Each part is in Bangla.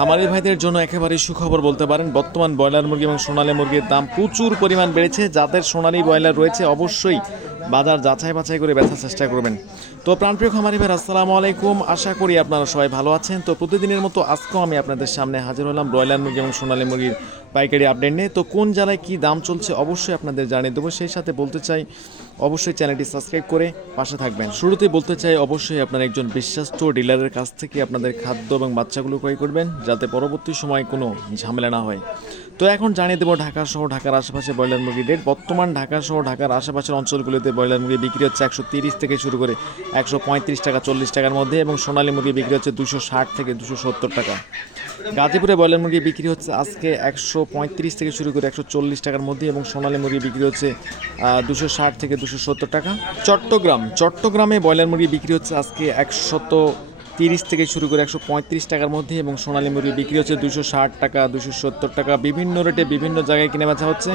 খামারি ভাইদের জন্য একেবারে সুখবর বলতে পারেন, বর্তমান ব্রয়লার মুরগি এবং সোনালী মুরগির দাম প্রচুর পরিমাণ বেড়েছে। যাদের সোনালী ব্রয়লার রয়েছে, অবশ্যই বাজার যাচাই বাছাই করে বেচার চেষ্টা করবেন। তো প্রাণপ্রিয় খামারি ভাই আসসালামু আলাইকুম। আশা করি আপনারা সবাই ভালো আছেন। তো প্রতিদিনের মতো আজকেও আমি আপনাদের সামনে হাজির হলাম ব্রয়লার মুরগি এবং সোনালী মুরগির পাইকারি আপডেট নিয়ে। তো কোন জেলায় কী দাম চলছে অবশ্যই আপনাদের জানিয়ে দেবো। সেই সাথে বলতে চাই, অবশ্যই চ্যানেলটি সাবস্ক্রাইব করে পাশে থাকবেন। শুরুতেই বলতে চাই, অবশ্যই আপনার একজন বিশ্বস্ত ডিলারের কাছ থেকে আপনাদের খাদ্য এবং বাচ্চাগুলো ক্রয় করবেন, যাতে পরবর্তী সময় কোনো ঝামেলা না হয়। তো এখন জানিয়ে দেবো ঢাকা সহ ঢাকার আশেপাশে ব্রয়লার মুরগি রেট বর্তমান ঢাকা সহ ঢাকার আশেপাশের অঞ্চলগুলিতে ব্রয়লার মুরগি বিক্রি হচ্ছে একশো তিরিশ থেকে শুরু করে একশো পঁয়ত্রিশ টাকা, চল্লিশ টাকার মধ্যে এবং সোনালী মুরগি বিক্রি হচ্ছে দুশো ষাট থেকে দুশো সত্তর টাকা। গাজীপুরে ব্রয়লার মুরগি বিক্রি হচ্ছে আজকে একশো পঁয়ত্রিশ থেকে শুরু করে একশো চল্লিশ টাকার মধ্যে এবং সোনালী মুরগি বিক্রি হচ্ছে দুশো ষাট থেকে দুশো সত্তর টাকা। চট্টগ্রাম, চট্টগ্রামে ব্রয়লার মুরগি বিক্রি হচ্ছে আজকে একশত তিরিশ থেকে শুরু করে একশো পঁয়ত্রিশ টাকার মধ্যে এবং সোনালী মুরগি বিক্রি হচ্ছে দুশো ষাট টাকা, দুশো সত্তর টাকা। বিভিন্ন রেটে বিভিন্ন জায়গায় কিনে বেচা হচ্ছে।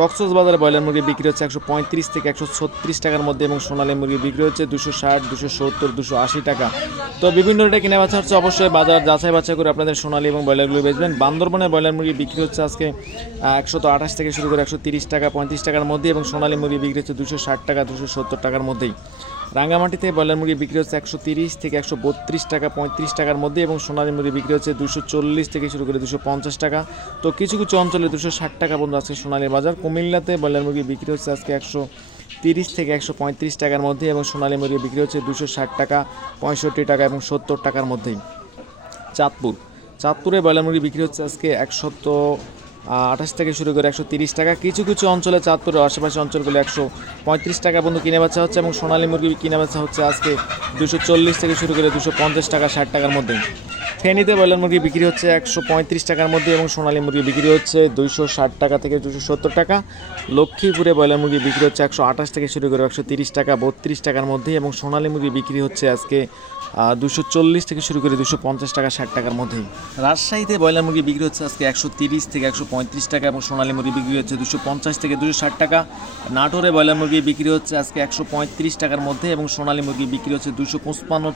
কক্সবাজারে ব্রয়লার মুরগি বিক্রি হচ্ছে একশো পঁয়ত্রিশ থেকে একশো ছত্রিশ টাকার মধ্যে এবং সোনালী মুরগি বিক্রি হচ্ছে দুশো ষাট, দুশো সত্তর, দুশো আশি টাকা। তো বিভিন্ন রেটে কিনে বেচা হচ্ছে। অবশ্যই বাজার যাচাই বাছাই করে আপনাদের সোনালী এবং ব্রয়লারগুলো বেচবেন। বান্দরবনে ব্রয়লার মুরগি বিক্রি হচ্ছে আজকে একশো তো আঠাশ থেকে শুরু করে একশো তিরিশ টাকা, পঁয়ত্রিশ টাকার মধ্যে এবং সোনালী মুরগি বিক্রি হচ্ছে দুশো ষাট টাকা, দুশো সত্তর টাকার মধ্যেই। রাঙ্গামাটিতে ব্রয়লার মুরগি বিক্রি হচ্ছে একশো তিরিশ থেকে একশো বত্রিশ টাকা, পঁয়ত্রিশ টাকার মধ্যে এবং সোনালী মুরগি বিক্রি হচ্ছে দুশো চল্লিশ থেকে শুরু করে দুশো পঞ্চাশ টাকা। তো কিছু কিছু অঞ্চলে দুশো ষাট টাকা পর্যন্ত আজকে সোনালী বাজার। কুমিল্লাতে ব্রয়লার মুরগি বিক্রি হচ্ছে আজকে একশো তিরিশ থেকে একশো পঁয়ত্রিশ টাকার মধ্যে এবং সোনালী মুরগি বিক্রি হচ্ছে দুশো ষাট টাকা, পঁয়ষট্টি টাকা এবং সত্তর টাকার মধ্যেই। চাঁদপুর, চাঁদপুরে ব্রয়লার মুরগি বিক্রি হচ্ছে আজকে একশত আঠাশ থেকে শুরু করে একশো তিরিশ টাকা। কিছু কিছু অঞ্চলে চাঁদপুরের আশেপাশে অঞ্চলগুলো একশো পঁয়ত্রিশ টাকা পর্যন্ত কিনে বেচা হচ্ছে এবং সোনালী মুরগি কিনে বেচা হচ্ছে আজকে দুশো চল্লিশ থেকে শুরু করে দুশো পঞ্চাশ টাকা, ষাট টাকার মধ্যে। ফেনীতে ব্রয়লার মুরগি বিক্রি হচ্ছে একশো পঁয়ত্রিশ টাকার মধ্যে এবং সোনালী মুরগি বিক্রি হচ্ছে দুইশো ষাট টাকা থেকে দুশো সত্তর টাকা। লক্ষ্মীপুরে ব্রয়লার মুরগি বিক্রি হচ্ছে একশো আঠাশ থেকে শুরু করে একশো তিরিশ টাকা, বত্রিশ টাকার মধ্যে এবং সোনালী মুরগি বিক্রি হচ্ছে আজকে দুশো চল্লিশ থেকে শুরু করে দুশো পঞ্চাশ টাকা, ষাট টাকার মধ্যেই। রাজশাহীতে ব্রয়লার মুরগি বিক্রি হচ্ছে আজকে একশো তিরিশ থেকে একশো পঁয়ত্রিশ টাকা এবং সোনালী মুরগি বিক্রি হচ্ছে দুশো পঞ্চাশ থেকে দুশো ষাট টাকা। নাটোরে ব্রয়লার মুরগি বিক্রি হচ্ছে আজকে একশো পঁয়ত্রিশ টাকার মধ্যে এবং সোনালী মুরগি বিক্রি হচ্ছে দুশো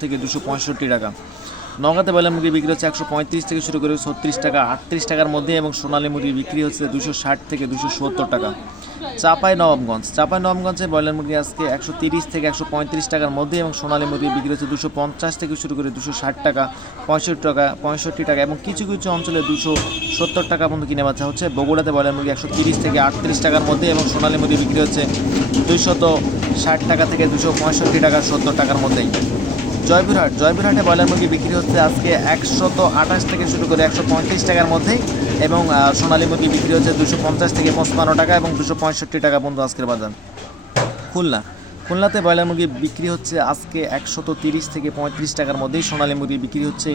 থেকে দুশো পঁয়ষট্টি টাকা। নগাতে ব্রয়লার মুরগি বিক্রি হচ্ছে একশো পঁয়ত্রিশ থেকে শুরু করে ছত্রিশ টাকা, আটত্রিশ টাকার মধ্যে এবং সোনালী মুরগি বিক্রি হচ্ছে দুশো ষাট থেকে দুশো সত্তর টাকা। চাপাই নবমগঞ্জ চাপাই নবমগঞ্জে ব্রয়লার মুরগি আজকে একশো তিরিশ থেকে একশো পঁয়ত্রিশ টাকার মধ্যে এবং সোনালী মুরগি বিক্রি হচ্ছে দুশো পঞ্চাশ থেকে শুরু করে দুশো ষাট টাকা, পঁয়ষট্টি টাকা পঁয়ষট্টি টাকা এবং কিছু কিছু অঞ্চলে দুশো সত্তর টাকা পর্যন্ত কিনে বাচ্চা হচ্ছে। বগুড়াতে ব্রয়লার মুরগি একশো তিরিশ থেকে আটত্রিশ টাকার মধ্যে এবং সোনালী মুরগি বিক্রি হচ্ছে দুইশত ষাট টাকা থেকে দুশো পঁয়ষট্টি টাকা সত্তর টাকার মধ্যেই। জয়পুরহাট জয়পুরহাটে ব্রয়লার মুরগি বিক্রি হচ্ছে আজকে একশত আঠাশ থেকে শুরু করে একশো পঁয়ত্রিশ টাকার মধ্যেই এবং সোনালী মুরগি বিক্রি হচ্ছে দুশো পঞ্চাশ থেকে পঁচপান্ন টাকা এবং দুশো পঁয়ষট্টি টাকা পর্যন্ত আজকের বাজার। খুলনা, খুলনাতে ব্রয়লার মুরগি বিক্রি হচ্ছে আজকে একশত তিরিশ থেকে পঁয়ত্রিশ টাকার মধ্যেই সোনালী মুরগি বিক্রি হচ্ছে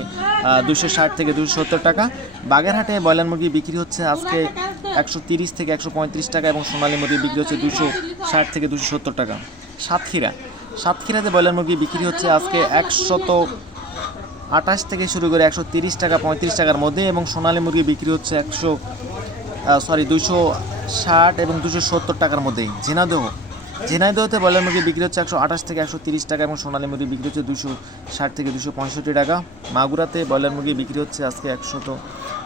দুশো ষাট থেকে দুশো সত্তর টাকা। বাগেরহাটে ব্রয়লার মুরগি বিক্রি হচ্ছে আজকে একশো তিরিশ থেকে একশো পঁয়ত্রিশ টাকা এবং সোনালী মুরগি বিক্রি হচ্ছে দুশো ষাট থেকে দুশো সত্তর টাকা। সাতক্ষীরা সাতক্ষীরাতে ব্রয়লার মুরগি বিক্রি হচ্ছে আজকে একশত আঠাশ থেকে শুরু করে একশো তিরিশ টাকা, পঁয়ত্রিশ টাকার মধ্যে এবং সোনালী মুরগি বিক্রি হচ্ছে একশো সরি দুশো ষাট এবং দুশো সত্তর টাকার মধ্যেই। ঝিনাদেহ ঝিনাইদহতে ব্রয়লার মুরগি বিক্রি হচ্ছে একশো আঠাশ থেকে একশো তিরিশ টাকা এবং সোনালী মুরগি বিক্রি হচ্ছে দুশো ষাট থেকে দুশো পঁয়ষট্টি টাকা। মাগুরাতে ব্রয়লার মুরগি বিক্রি হচ্ছে আজকে একশত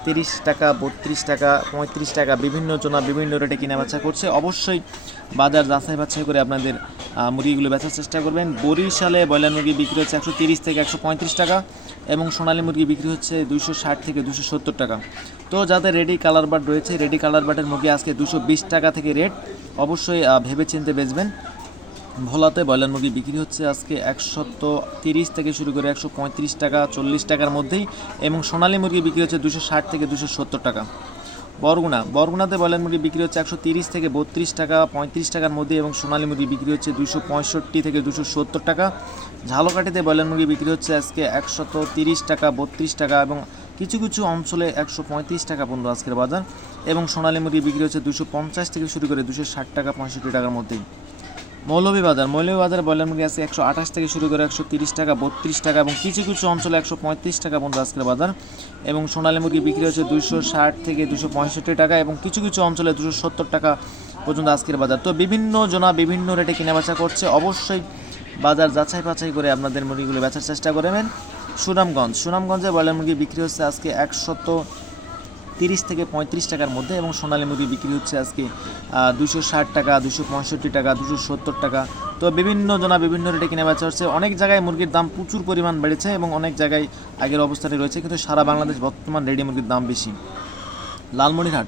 তিরিশ টাকা, বত্রিশ টাকা, পঁয়ত্রিশ টাকা, বিভিন্ন জনা বিভিন্ন রেটে কিনা বেচা করছে। অবশ্যই বাজার যাচাই বাছাই করে আপনাদের মুরগিগুলো বেচার চেষ্টা করবেন। বরিশালে ব্রয়লার মুরগি বিক্রি হচ্ছে একশো তিরিশ থেকে একশো পঁয়ত্রিশ টাকা এবং সোনালী মুরগি বিক্রি হচ্ছে দুশো ষাট থেকে দুশো সত্তর টাকা। তো যাদের রেডি কালার বার্ড রয়েছে রেডি কালার বার্ডের মুরগি আজকে দুশো বিশ টাকা থেকে রেট অবশ্যই ভেবে চিনতে বেচবেন। ভোলাতে ব্রয়লার মুরগি বিক্রি হচ্ছে আজকে একশত তিরিশ থেকে শুরু করে একশো পঁয়ত্রিশ টাকা, চল্লিশ টাকার মধ্যেই এবং সোনালী মুরগি বিক্রি হচ্ছে দুশো ষাট থেকে দুশো সত্তর টাকা। বরগুনা। বরগুনাতে ব্রয়লার মুরগি বিক্রি হচ্ছে একশো তিরিশ থেকে বত্রিশ টাকা, পঁয়ত্রিশ টাকার মধ্যে এবং সোনালী মুরগি বিক্রি হচ্ছে দুশো পঁয়ষট্টি থেকে দুশো সত্তর টাকা। ঝালকাঠিতে ব্রয়লার মুরগি বিক্রি হচ্ছে আজকে একশত তিরিশ টাকা, বত্রিশ টাকা এবং কিছু কিছু অঞ্চলে একশো পঁয়ত্রিশ টাকা পর্যন্ত আজকের বাজার। এবং সোনালী মুরগি বিক্রি হচ্ছে দুশো পঞ্চাশ থেকে শুরু করে দুশো ষাট টাকা, পঁয়ষট্টি টাকার মধ্যেই। মৌলভীবাজার। মৌলভীবাজার ব্রয়লার মুরগি আছে একশো আঠাশ থেকে শুরু করে একশো তিরিশ টাকা, বত্রিশ টাকা এবং কিছু কিছু অঞ্চলে একশো পঁয়ত্রিশ টাকা পর্যন্ত আজকের বাজার। এবং সোনালী মুরগি বিক্রি হচ্ছে দুশো ষাট থেকে দুশো পঁয়ষট্টি টাকা এবং কিছু কিছু অঞ্চলে দুশো সত্তর টাকা পর্যন্ত আজকের বাজার। তো বিভিন্ন জনা বিভিন্ন রেটে কেনাবেচা করছে। অবশ্যই বাজার যাচাই বাছাই করে আপনাদের মুরগিগুলো বেচার চেষ্টা করবেন। সুনামগঞ্জ। সুনামগঞ্জে ব্রয়লার মুরগি বিক্রি হচ্ছে আজকে একশত তিরিশ থেকে পঁয়ত্রিশ টাকার মধ্যে এবং সোনালী মুরগি বিক্রি হচ্ছে আজকে দুশো ষাট টাকা দুশো পঁয়ষট্টি টাকা দুশো সত্তর টাকা। তো বিভিন্ন জনা বিভিন্ন রেটে কিনে বেচা হচ্ছে। অনেক জায়গায় মুরগির দাম প্রচুর পরিমাণ বেড়েছে এবং অনেক জায়গায় আগের অবস্থানে রয়েছে, কিন্তু সারা বাংলাদেশ বর্তমান রেডি মুরগির দাম বেশি। লালমনিরহাট।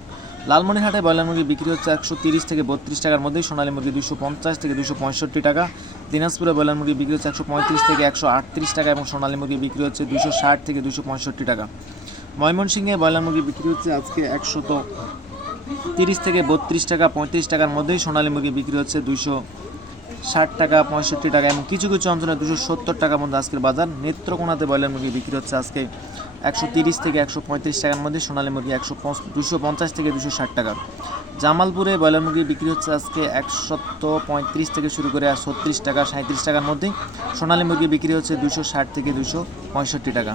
লালমনিরহাটে ব্রয়লার মুরগি বিক্রি হচ্ছে একশো তিরিশ থেকে বত্রিশ টাকার মধ্যে, সোনালী মুরগি দুশো পঞ্চাশ থেকে দুশো পঁয়ষট্টি টাকা, দিনাজপুরে ব্রয়লার মুরগি বিক্রি হচ্ছে একশো পঁয়ত্রিশ থেকে একশো আটত্রিশ টাকা এবং সোনালী মুরগি বিক্রি হচ্ছে দুশো ষাট থেকে দুশো পঁয়ষট্টি টাকা। ময়মনসিংহে ব্রয়লার মুরগি বিক্রি হচ্ছে আজকে একশত তিরিশ থেকে বত্রিশ টাকা, পঁয়ত্রিশ টাকার মধ্যেই সোনালী মুরগি বিক্রি হচ্ছে দুশো ষাট টাকা, পঁয়ষট্টি টাকা এবং কিছু কিছু অঞ্চলে দুশো সত্তর টাকার মধ্যে আজকের বাজার। নেত্রকোনাতে ব্রয়লার মুরগি বিক্রি হচ্ছে আজকে একশো তিরিশ থেকে একশো পঁয়ত্রিশ টাকার মধ্যে, সোনালী মুরগি একশো দুশো পঞ্চাশ থেকে দুশো ষাট টাকা। জামালপুরে ব্রয়লার মুরগি বিক্রি হচ্ছে আজকে একশত পঁয়ত্রিশ থেকে শুরু করে ছত্রিশ টাকা সাঁত্রিশ টাকার মধ্যে সোনালী মুরগি বিক্রি হচ্ছে দুশো ষাট থেকে দুশো পঁয়ষট্টি টাকা।